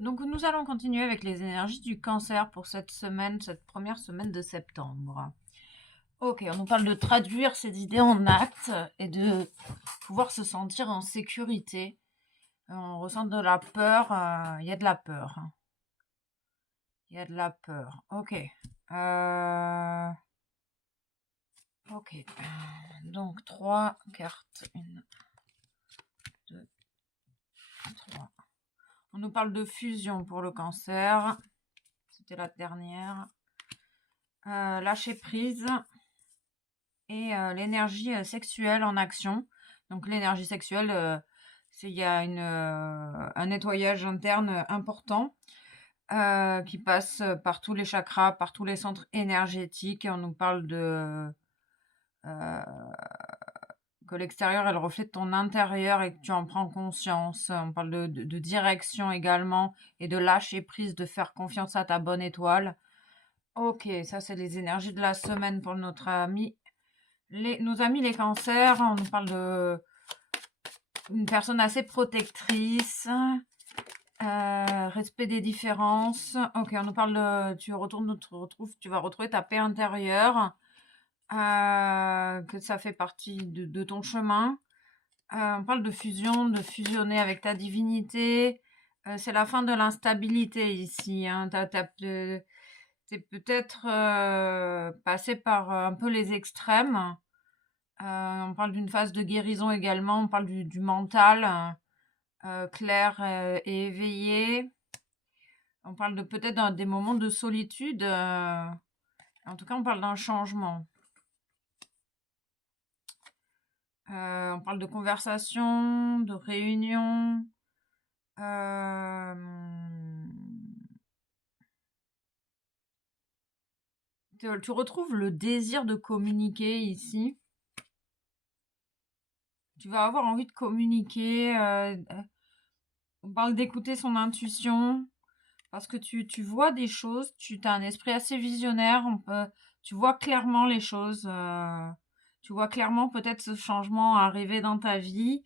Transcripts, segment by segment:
Donc nous allons continuer avec les énergies du cancer pour cette semaine, cette première semaine de septembre. Ok, on nous parle de traduire ces idées en actes et de pouvoir se sentir en sécurité. On ressent de la peur, il y a de la peur, hein. Il y a de la peur. Ok. Ok. Donc 3 cartes. 1, 2, 3. On nous parle de fusion pour le cancer. C'était la dernière. Lâcher prise et l'énergie sexuelle en action. Donc l'énergie sexuelle, il y a un nettoyage interne important qui passe par tous les chakras, par tous les centres énergétiques. Et on nous parle de euh, que l'extérieur est le reflet de ton intérieur et que tu en prends conscience. On parle de direction également et de lâcher prise, de faire confiance à ta bonne étoile. Ok, ça c'est les énergies de la semaine pour notre ami. Nos amis les cancers, on nous parle de une personne assez protectrice, respect des différences. Ok, on nous parle de, tu vas retrouver ta paix intérieure, que ça fait partie de ton chemin. On parle de fusion, de fusionner avec ta divinité. C'est la fin de l'instabilité ici, hein. T'es peut-être passé par un peu les extrêmes. On parle d'une phase de guérison également. On parle du mental clair et éveillé. On parle de peut-être des moments de solitude. En tout cas, on parle d'un changement. On parle de conversation, de réunion. Euh, tu retrouves le désir de communiquer ici. Tu vas avoir envie de communiquer. On parle d'écouter son intuition. Parce que tu vois des choses, tu as un esprit assez visionnaire, tu vois clairement les choses, tu vois clairement peut-être ce changement arriver dans ta vie,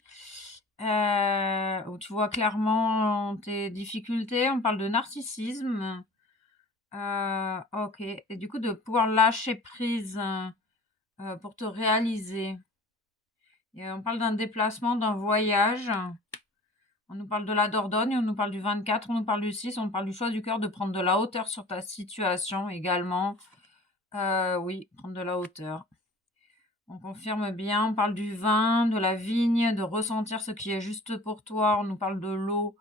ou tu vois clairement tes difficultés. On parle de narcissisme, ok, et du coup de pouvoir lâcher prise pour te réaliser. Et on parle d'un déplacement, d'un voyage. On nous parle de la Dordogne, on nous parle du 24, on nous parle du 6, on nous parle du choix du cœur, de prendre de la hauteur sur ta situation également. Oui, prendre de la hauteur. On confirme bien, on parle du vin, de la vigne, de ressentir ce qui est juste pour toi. On nous parle de l'eau.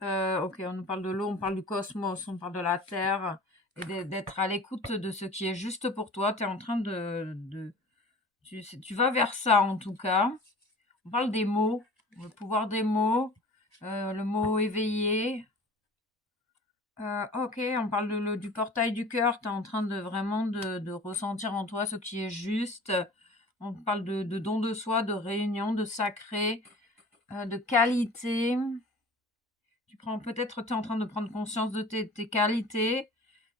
Ok, on nous parle de l'eau, on parle du cosmos, on parle de la terre. Et d'être à l'écoute de ce qui est juste pour toi. Tu es en train tu vas vers ça en tout cas. On parle des mots, le pouvoir des mots, le mot éveillé. Ok, on parle du portail du cœur. Tu es en train de vraiment de ressentir en toi ce qui est juste. On parle de don de soi, de réunion, de sacré, de qualité. Tu es en train de prendre conscience de tes qualités.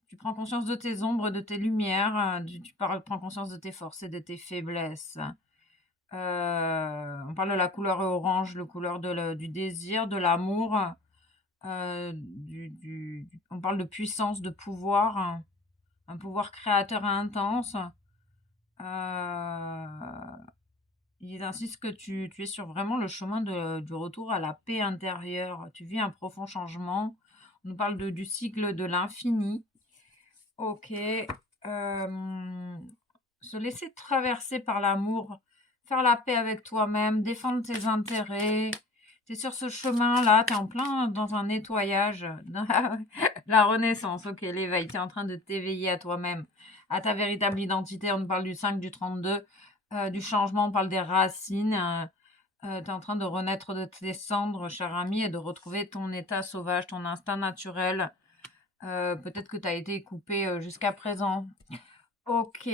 Tu prends conscience de tes ombres, de tes lumières. Prends conscience de tes forces et de tes faiblesses. On parle de la couleur orange, la couleur du désir, de l'amour. On parle de puissance, de pouvoir, hein, un pouvoir créateur intense. Euh, Ils insistent que tu es sur vraiment le chemin du retour à la paix intérieure. Tu vis un profond changement. On nous parle du cycle de l'infini. Ok. Se laisser traverser par l'amour, faire la paix avec toi-même, défendre tes intérêts. T'es sur ce chemin-là, t'es en plein dans un nettoyage, dans la renaissance, ok, l'éveil, t'es en train de t'éveiller à toi-même, à ta véritable identité. On nous parle du 5, du 32, du changement, on parle des racines. T'es en train de renaître de tes cendres, cher ami, et de retrouver ton état sauvage, ton instinct naturel. Peut-être que t'as été coupé jusqu'à présent. Ok.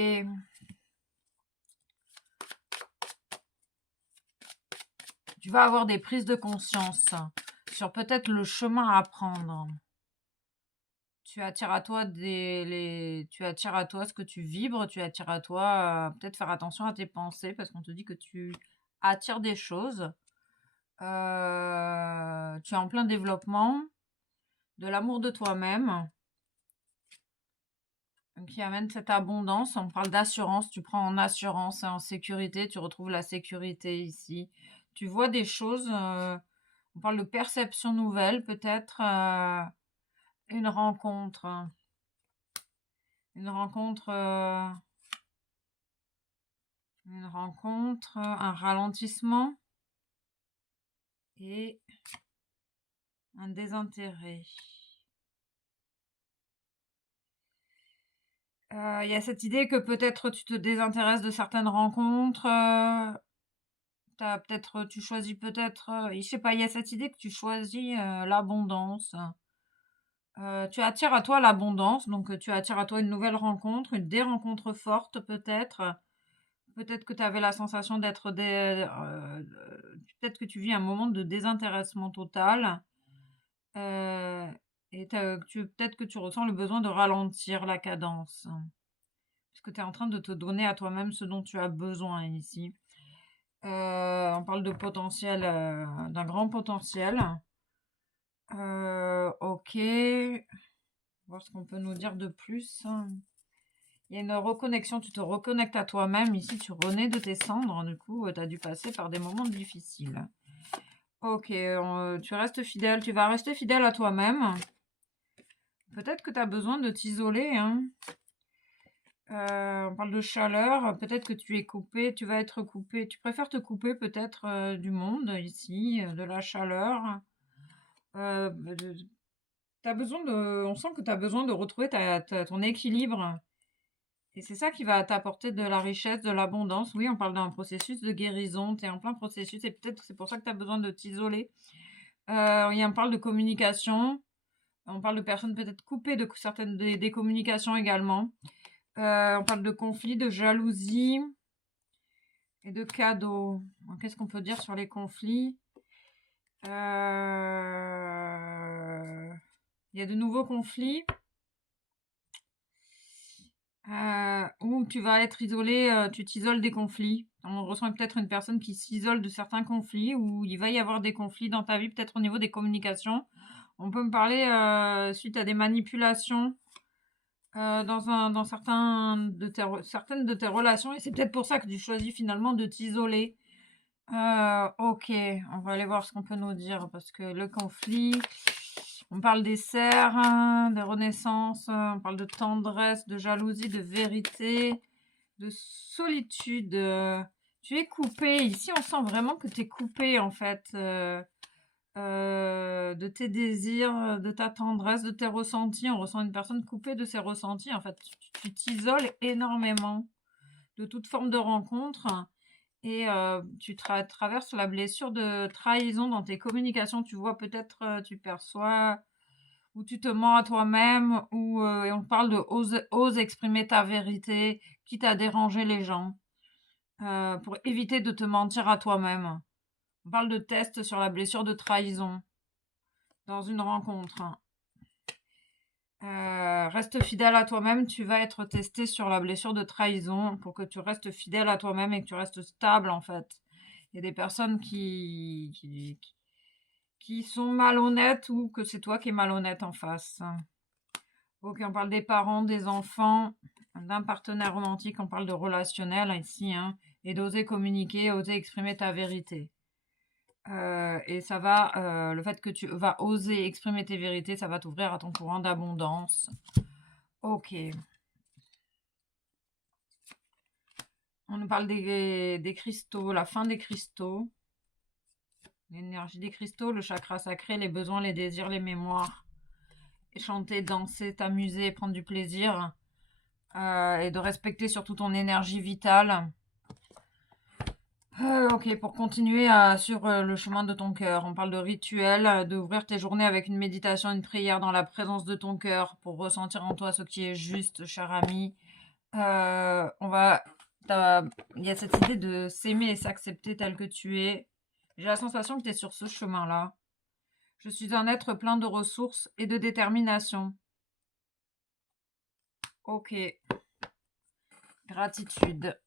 Tu vas avoir des prises de conscience sur peut-être le chemin à prendre. Tu attires à toi ce que tu vibres, tu attires à toi, peut-être faire attention à tes pensées parce qu'on te dit que tu attires des choses. Tu es en plein développement. de l'amour de toi-même, qui amène cette abondance. On parle d'assurance, tu prends en assurance et en sécurité, tu retrouves la sécurité ici. Tu vois des choses, on parle de perception nouvelle, peut-être une rencontre, une rencontre, un ralentissement et un désintérêt. Il y a cette idée que peut-être tu te désintéresses de certaines rencontres. Tu choisis peut-être, je sais pas, il y a cette idée que tu choisis l'abondance. Tu attires à toi l'abondance, donc tu attires à toi une nouvelle rencontre, des rencontres fortes peut-être. Peut-être que tu avais la sensation peut-être que tu vis un moment de désintéressement total. euh, et peut-être que tu ressens le besoin de ralentir la cadence. Parce que tu es en train de te donner à toi-même ce dont tu as besoin ici. On parle de potentiel, d'un grand potentiel. Ok. Voir ce qu'on peut nous dire de plus. Il y a une reconnexion, tu te reconnectes à toi-même. Ici, tu renais de tes cendres. Du coup, tu as dû passer par des moments difficiles. Ok, tu restes fidèle. Tu vas rester fidèle à toi-même. Peut-être que tu as besoin de t'isoler. Hein. On parle de chaleur. Peut-être que tu es coupé. Tu vas être coupé. Tu préfères te couper peut-être du monde ici, de la chaleur. T'as besoin on sent que tu as besoin de retrouver ton équilibre. Et c'est ça qui va t'apporter de la richesse, de l'abondance. Oui, on parle d'un processus de guérison. Tu es en plein processus et peut-être que c'est pour ça que tu as besoin de t'isoler. On parle de communication. On parle de personnes peut-être coupées de certaines des communications également. On parle de conflits, de jalousie et de cadeaux. Qu'est-ce qu'on peut dire sur les conflits? Il y a de nouveaux conflits. Où tu vas être isolé, tu t'isoles des conflits. On ressent peut-être une personne qui s'isole de certains conflits, où il va y avoir des conflits dans ta vie, peut-être au niveau des communications. On peut me parler suite à des manipulations dans certaines de tes relations, et c'est peut-être pour ça que tu choisis finalement de t'isoler. Ok, on va aller voir ce qu'on peut nous dire, parce que le conflit, on parle des serres, hein, des renaissances, on parle de tendresse, de jalousie, de vérité, de solitude. Tu es coupé. Ici, on sent vraiment que tu es coupé, en fait, de tes désirs, de ta tendresse, de tes ressentis. On ressent une personne coupée de ses ressentis. En fait, tu t'isoles énormément de toute forme de rencontre. Et tu traverses la blessure de trahison dans tes communications. Tu vois, peut-être, tu perçois, ou tu te mens à toi-même, et on parle de ose exprimer ta vérité, quitte à déranger les gens, pour éviter de te mentir à toi-même. On parle de test sur la blessure de trahison dans une rencontre. Reste fidèle à toi-même, tu vas être testé sur la blessure de trahison pour que tu restes fidèle à toi-même et que tu restes stable en fait. Il y a des personnes qui sont malhonnêtes ou que c'est toi qui es malhonnête en face. Ok, on parle des parents, des enfants, d'un partenaire romantique, on parle de relationnel ici, hein, et d'oser communiquer, oser exprimer ta vérité. Et ça va, le fait que tu vas oser exprimer tes vérités, ça va t'ouvrir à ton courant d'abondance. Ok. On nous parle des cristaux, la fin des cristaux, l'énergie des cristaux, le chakra sacré, les besoins, les désirs, les mémoires. Et chanter, danser, t'amuser, prendre du plaisir. Et de respecter surtout ton énergie vitale. Ok, pour continuer sur le chemin de ton cœur, on parle de rituel, d'ouvrir tes journées avec une méditation, une prière dans la présence de ton cœur pour ressentir en toi ce qui est juste, cher ami. Il y a cette idée de s'aimer et s'accepter tel que tu es. J'ai la sensation que tu es sur ce chemin-là. Je suis un être plein de ressources et de détermination. Ok. Gratitude.